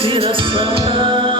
inspiração.